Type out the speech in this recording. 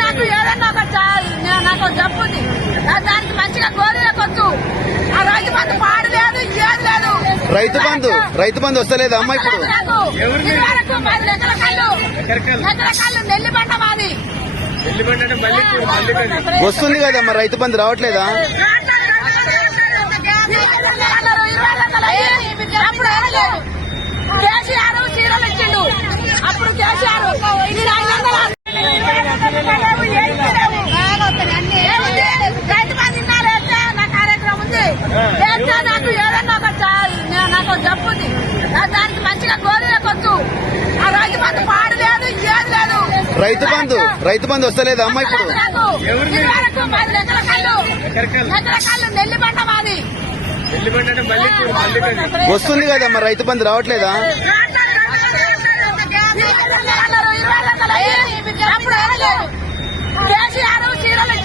నాకు ఏదన్నా ఒక నాకు దానికి మంచిగా ఆ రైతు బంధు ఏది లేదు రైతు బంధు రైతు బంధు వస్తలేదా అమ్మ ఇప్పుడు. మాది వస్తుంది కదమ్మా రైతు బంధు రావట్లేదా? రైతు బంధు రైతు బంధు వస్తలేదా అమ్మ ఇప్పుడు. వస్తుంది కదమ్మా రైతు బంధు రావట్లేదా? చీరలు